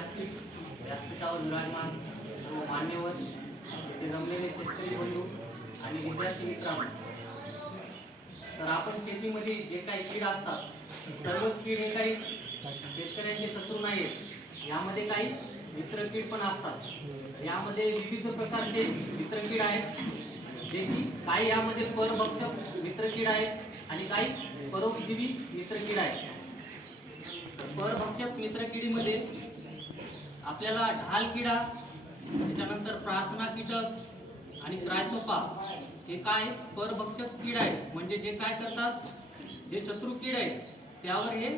व्यासपीठावर विराजमान सर्व मान्यवर, ते जमलेले शेतकरी बंधू आणि विद्यार्थी मित्रांनो, तर आपण शेतीमध्ये जे काही कीड असतात, सर्वच कीड हे काही शेतकऱ्यांचे शत्रू नाहीत. यामध्ये काही मित्रकीड पण असतात. यामध्ये विविध प्रकारचे मित्रकीड आहेत, जे की काही यामध्ये परभक्षक मित्रकीड आहेत आणि काही परोपजीवी मित्रकीड आहेत. परभक्षक मित्रकिडीमध्ये आपल्याला ढाल किडा, त्याच्यानंतर प्रार्थना कीटक आणि क्रायसोपा हे काय परभक्षक कीड आहेत. म्हणजे जे काय करतात, जे शत्रू कीड आहेत त्यावर हे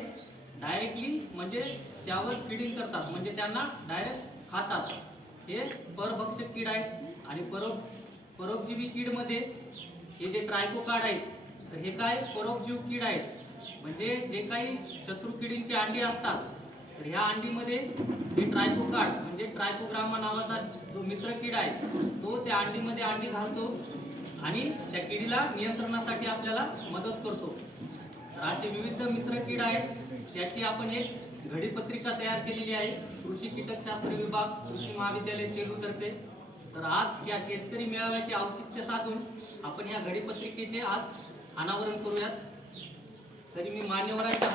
डायरेक्टली म्हणजे त्यावर फीडिंग करतात, म्हणजे त्यांना डायरेक्ट खातात. हे परभक्षक कीड आहेत. आणि परोपजीवी कीडमध्ये हे जे ट्रायकोकार्ड आहेत, तर हे काय परोपजीव कीड आहेत. म्हणजे जे काही शत्रू किडींची अंडी असतात, तर ह्या अंडीमध्ये हे ट्रायकोकार्ड म्हणजे ट्रायकोग्रामा नावाचा जो मित्र कीड आहे, तो त्या अंडीमध्ये अंडी घालतो आणि त्या किडीला नियंत्रणासाठी आपल्याला मदत करतो. तर असे विविध मित्र कीड आहेत, त्याची आपण एक घडीपत्रिका तयार केलेली आहे कृषी कीटकशास्त्र विभाग, कृषी महाविद्यालय सेलू तर्फे. तर आज या शेतकरी मेळाव्याचे औचित्य साधून आपण या घडीपत्रिकेचे आज अनावरण करूयात. तरी मी मान्यवरांच्या